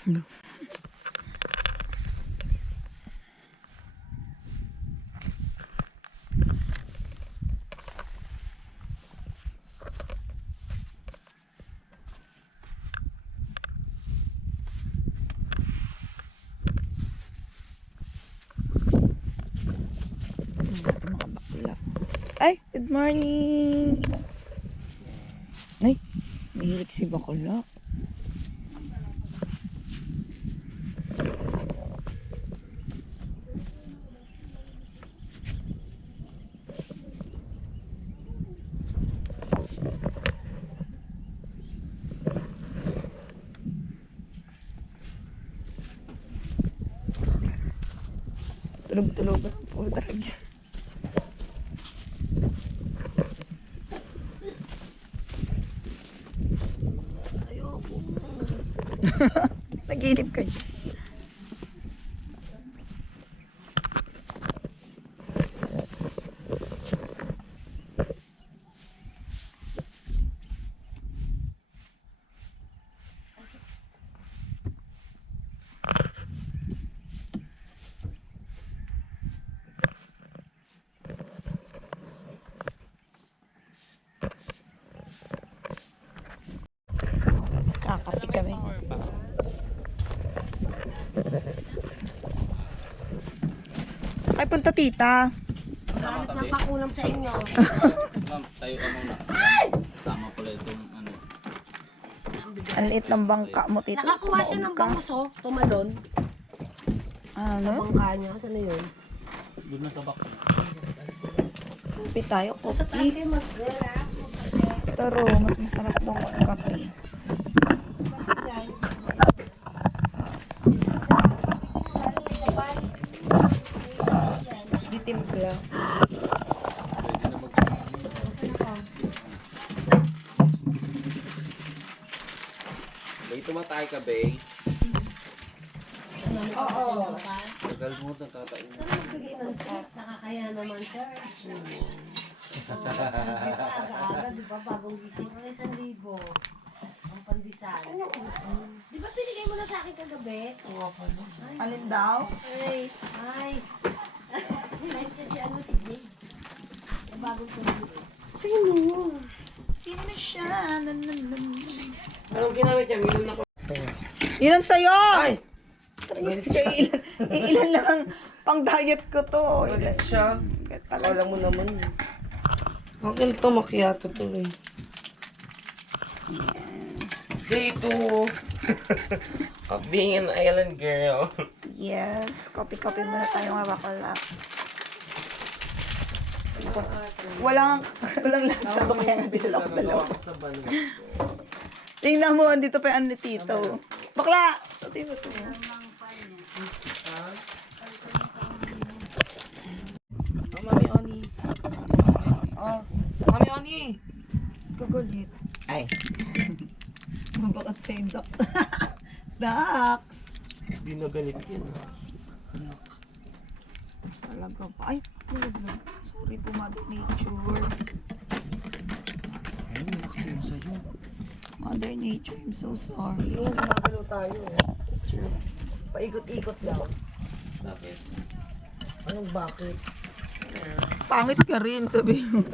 Ay, good morning. Ay, mahilig si Bakula. Tulog-tulogan po talaga. Naginip kayo. Kakapi kami. Ay, punta tita. Hanap ng pakulam sa inyo. Ma'am, tayo ka muna. Sama pala itong ano. Ang liit ng bangka mo, tito. Nakakuha siya ng bangus, oh. Tumalon. Sa Ano? bangka niya. Saan na yun? Doon na sa bak. Kape tayo, Sa taas kopi. kayo mag-relax. Taro, mas masarap daw ang kape. Di timpla. Pwede na mag... May tumatay ka, Bay. Oo. Tagal mo na tatain mo. Nagbigay ng tip. Nakakaya naman, sir. Aga-aga, di ba? Bagong gising ko 1,000. Ang pandesal. Di ba pinigay mo na sa akin kagabi? Alin daw? Nice. Nice. Nice kasi ano si Jade. Yung bagong tuloy. Sino? Sino siya? Anong ginamit niya? Minum na ko. Ilan sa'yo? Ay! Ilan lang ang pang diet ko to. Ulit siya. Akala mo naman. Akin to, macchiato to eh. Dito. Of being an island girl. Yes, copy muna tayo mga bakala. Walang lasa to kaya nga dinala ko dalawa. Sa balon. Tingnan mo, andito pa yung ano ni Tito. Bakla! Sabi mo to. Oh, Mami Oni. Oh, Mami Oni. Gugulit. Ay. Mabakat kayo, Dax. Dax! Hindi na galit yan. Talaga pa. Ay, nalaglag. Sorry po, Mother Nature. Ay, nakita yun sa'yo. Mother Nature, I'm so sorry. Yung gumagalaw tayo. Paikot-ikot lang. Bakit? Anong bakit? Pangit ka rin, sabi mo.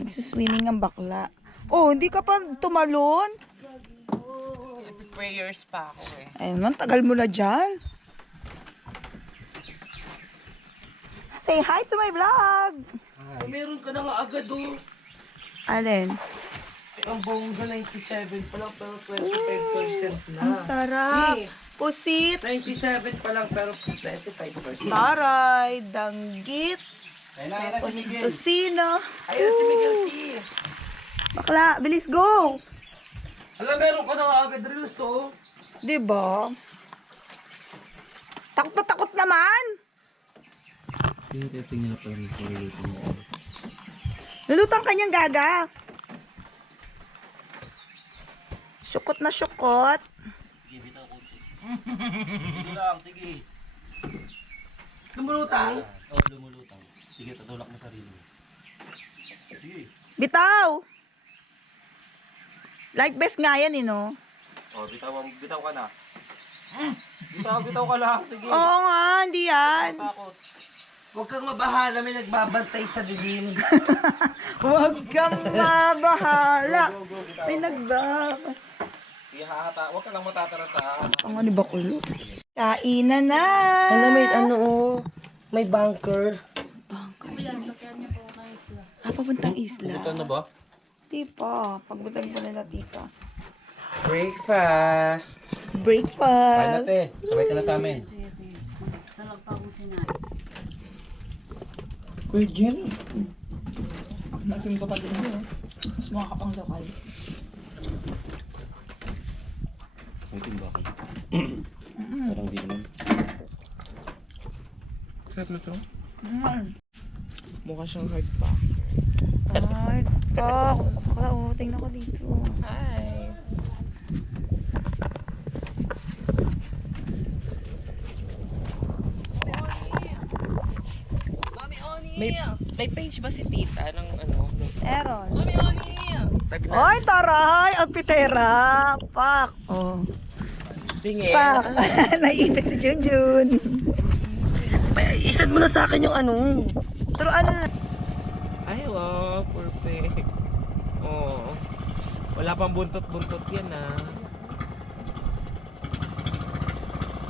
Nagsiswimming ang bakla. Oh, hindi ka pa tumalon? Happy prayers pa ako eh. Ayun, tagal mo na dyan. Say hi to my vlog! Ay, meron ka na nga agad oh. Alin? Ay, ang bongga 97 pa lang pero 25% na. Ang sarap. Eh. Pusit, 97 pa lang pero 25%. taray, danggit, Ayun na tapos si Miguel. tosino. Ayan si Miguel T. Bakla, bilis go! Alam, meron ka na nga agad reels oh. Diba? Takot na takot naman! Yung testing nila pa rin kung nilito mo. Lulutang kanyang gaga. Syukot na syukot. Sige, bitaw ko. Sige lang, sige. Lumulutang. Oo, lumulutang. Sige, tatulak mo sarili mo. Sige. Bitaw! Like best nga yan, eh, no? Oh, bitaw ka na. Bitaw ka lang. Sige. Oo nga, hindi yan. Takot. Huwag kang mabahala, may nagbabantay sa dilim. Huwag kang mabahala. May Sige, huwag ka lang matataranta. Ang ano ba kulo? Kainan na. May bunker. Papuntang isla. Butan na ba? Di pa. Pagbutang pa nila tita. Breakfast. Kaya Breakfast. te. Sabay ka na sa amin. Salag pa akong sinabi. Kuya Jen. Nasin ko pati mo. Mas makakapang lokal. May timbakan. Parang di naman. Sarap na to. Mukha siyang hard pa. Hard pa. Bakla, oh. Tingnan ko dito. Hi. May page ba si tita ng ano? Meron. Tag na. Oy, taray! Outfitera! Pak! Oh. Tingin. Pak! Naipit si Junjun. Isan mo na sa akin yung ano. Pero ano na? Ay, wow. Perfect. Oh. Wala pang buntot-buntot yan ah.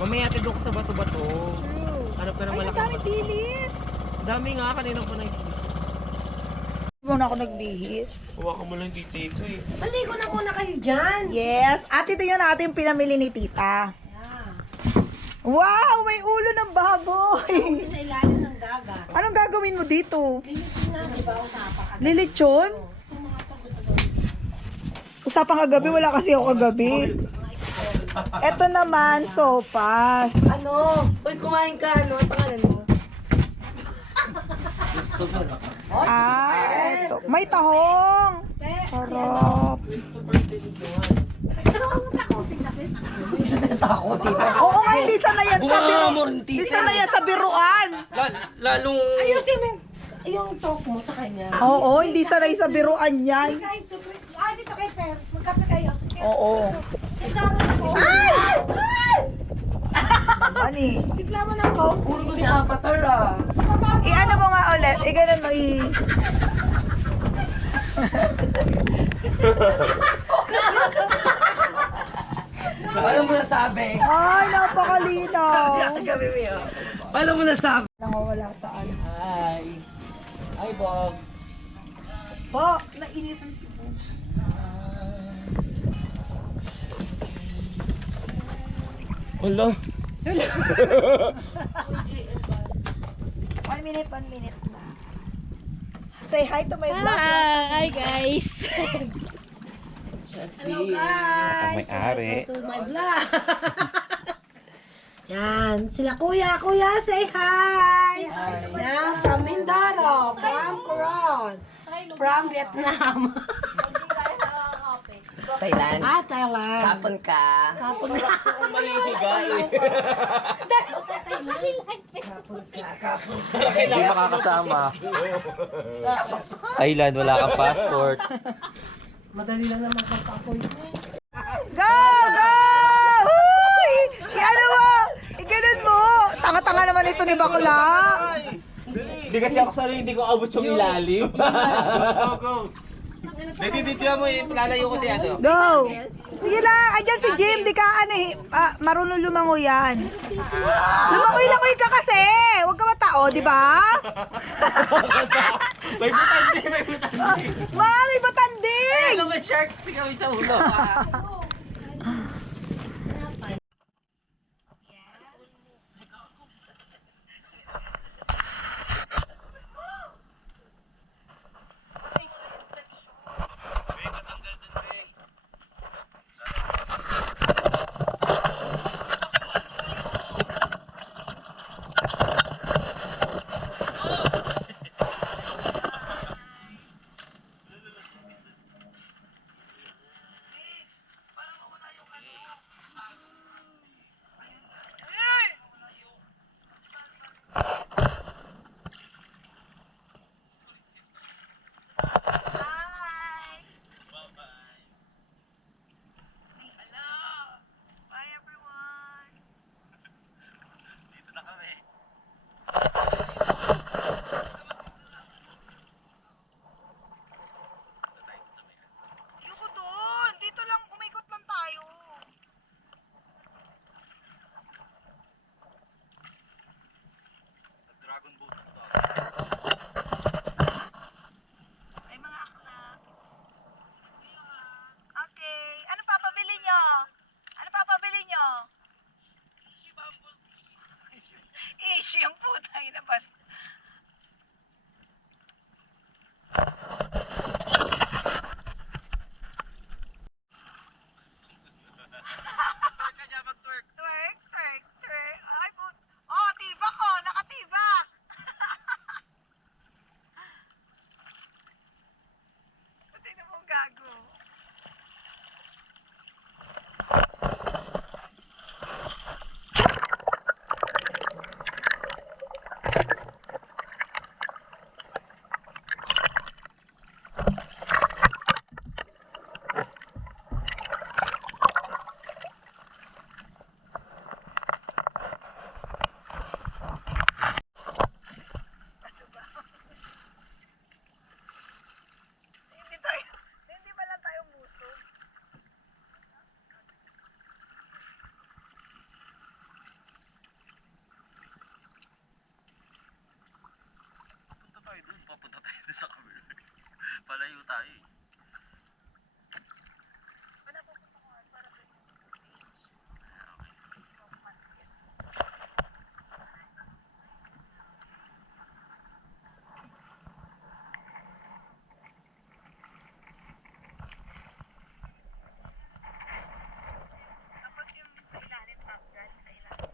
Mamaya natin doon ka sa bato-bato. Hanap ka ng malaking bato. Bilis! Dami nga, kanina ko nakikita. Muna ako nagbihis. Hawakan mo lang dito eh. Maligo na muna kayo dyan. Yes! Ate, tingnan natin yung pinamili ni tita. Wow! May ulo ng baboy! Sa ilalim ng dagat. Anong gagawin mo dito? Linisin na, di ba? Usapan ka. Lilitsyon? Usapang kagabi, wala kasi ako kagabi. Eto naman, sopas. Ano? Uy, kumain ka. Ano? Ang pangalan mo? Eto. May tahong. Sarap. Oo nga, hindi sana yan sa biro. Hindi sana yan sa biruan. Lalong... Ayusin mo yung talk mo sa kanya. Oo, hindi sana sa biruan yan. Guys, dito kay Per. Magkape kayo. Oo. Reklamo na ko. Ano eh? Reklamo na ko. Puro ko si Avatar ah. I-ano mo nga ulit. Ganun mo Paano mo nasabi? Ay, napakalinaw. Gabi mo yun. Paano mo nasabi? Nakawala saan. Hi. Hi, Bob. Po, nainitan si Bo. Hello. 1 minute na. Say hi to my vlog. Hi guys. Hello guys. May-ari. Welcome to my vlog. Yan, sila kuya. Kuya, say hi. Yan, from Mindoro, from Coron, from Vietnam. Thailand. Thailand. Kapon ka. Kapon na. Hindi makakasama. Thailand, wala kang passport. Madali lang naman magpapoy. Go! Go! Huy! I-ano mo? I-ganun mo! Tanga-tanga naman ito ni bakla. Hindi kasi ako sarili, hindi ko abot yung ilalim. Go. Baby, video mo eh. Lalayo ko siya to. Go! Sige lang, andyan si Jim, di ka ano eh, marunong lumangoy yan. Lumangoy-langoy ka kasi! Huwag ka matao, di ba? May butandi, may butandi. Mami, batanding! Ano ba, shark? Tingnan mo sa ulo. Sa kabila. Palayo tayo eh. Tapos yung sa ilalim, galing sa ilalim.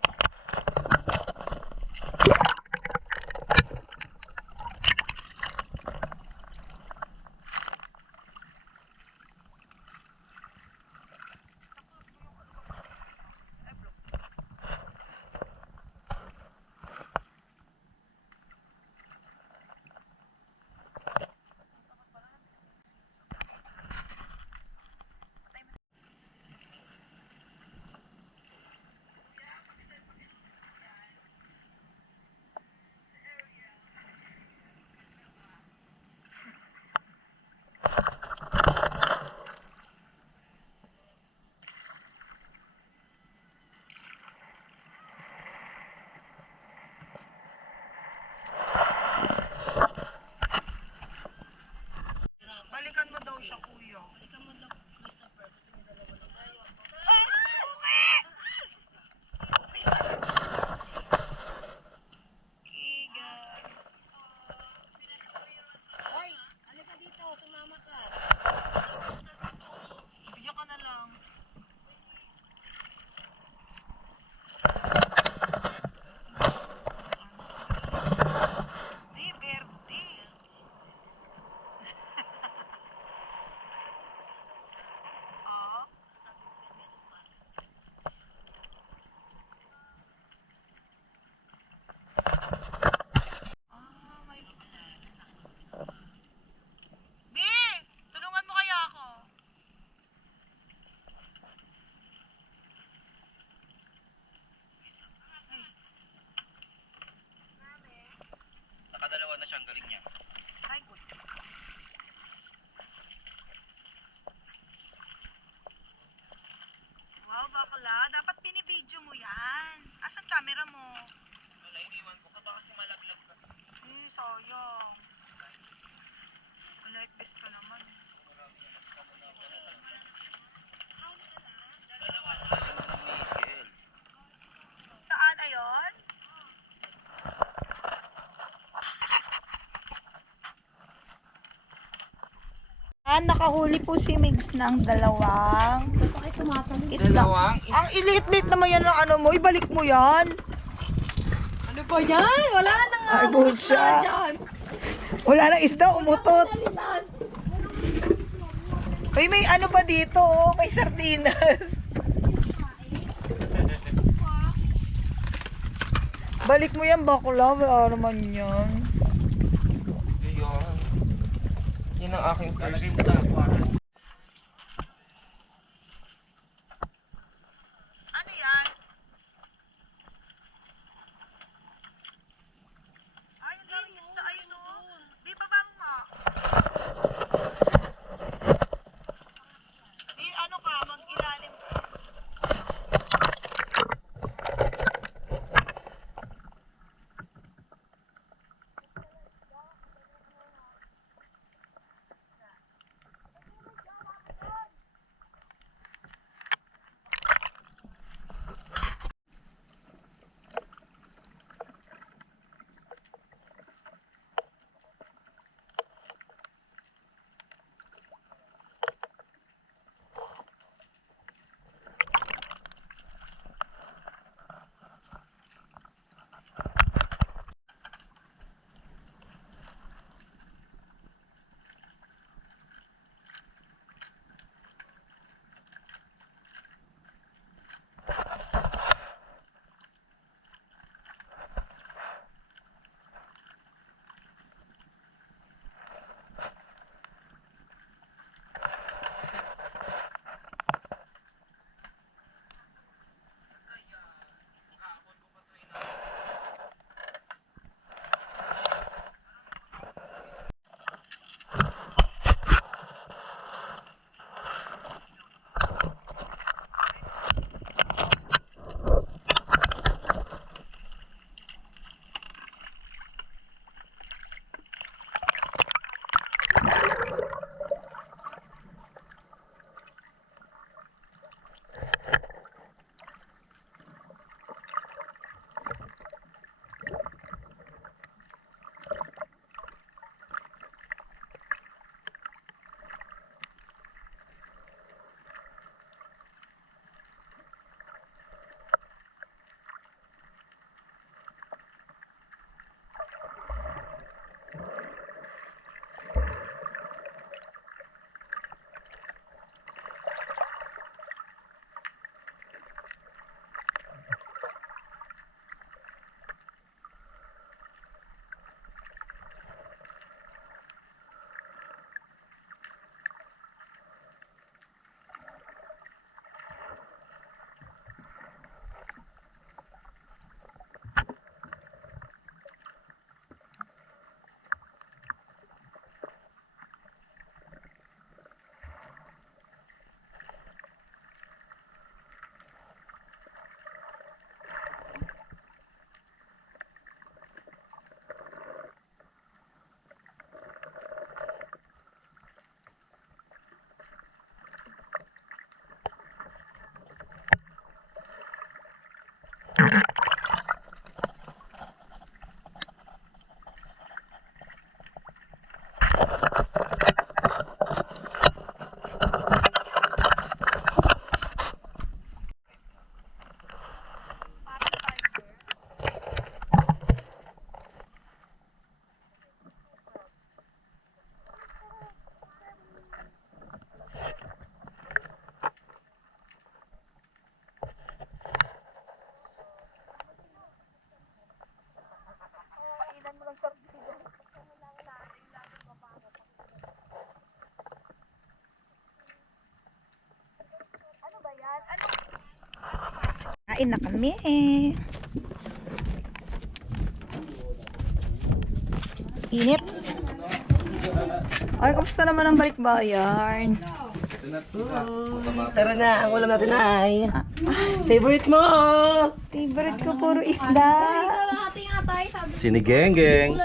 Balikan mo daw siya, kuya. Balikan mo daw, Christopher. Gusto niya dalawa ng tayo. Hoy, halika dito, sumama ka. Bigyan ka na lang. Di, verde. Oo. May... Bi! Tulungan mo kaya ako. Nakadalawa na siyang galing niya. Ay, good. Wow, bakla. Dapat binibidyo mo yan. Asan camera mo? Wala, iniwan ko ka ba kasi malaglag kasi. Sayang. Like best ka naman. Miguel. Saan ayon? Nakahuli po si Migs ng dalawang isda. Ang iliit-lit naman yan ng ano mo, ibalik mo yan. Ano ba yan? Wala na nga. Ay, busya. Wala nang isda, umutot. Uy, may ano pa dito, oh, may sardinas. Balik mo yan, bakla. Wala naman yan. Yun. Yan ang aking Lalagay mo sa aquarium. Ano yan? Ay, ang daming isda. Ayun, oh. Di ba ba mo? Di, ano ka, mag-ilalim ka. Kain na kami. Init. Ay, kamusta naman ang balikbayan? Tara na, ang ulam natin ay favorite mo! Favorite ko puro isda. Sinigeng-geng.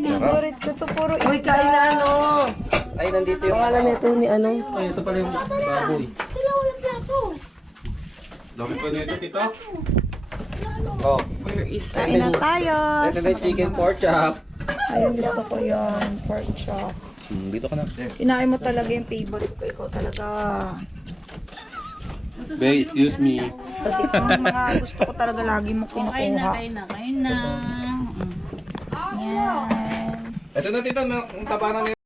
Favorite ko to puro isda. Uy, kain na ano! Ay, nandito yung Pangalan nito ni ano? Ay, ito pala yung baboy. Sila walang plato. Dami pa nito, tito. Oh, Kain na tayo. ito na yung chicken pork chop. Ayun, gusto ko yun. Pork chop. Dito ka na. Kinain mo talaga yung favorite ko. Ikaw talaga. Babe, excuse me. Yung mga gusto ko talaga lagi mo kinukuha. Kain na. Yan. Ito na, tito. Ang tapanan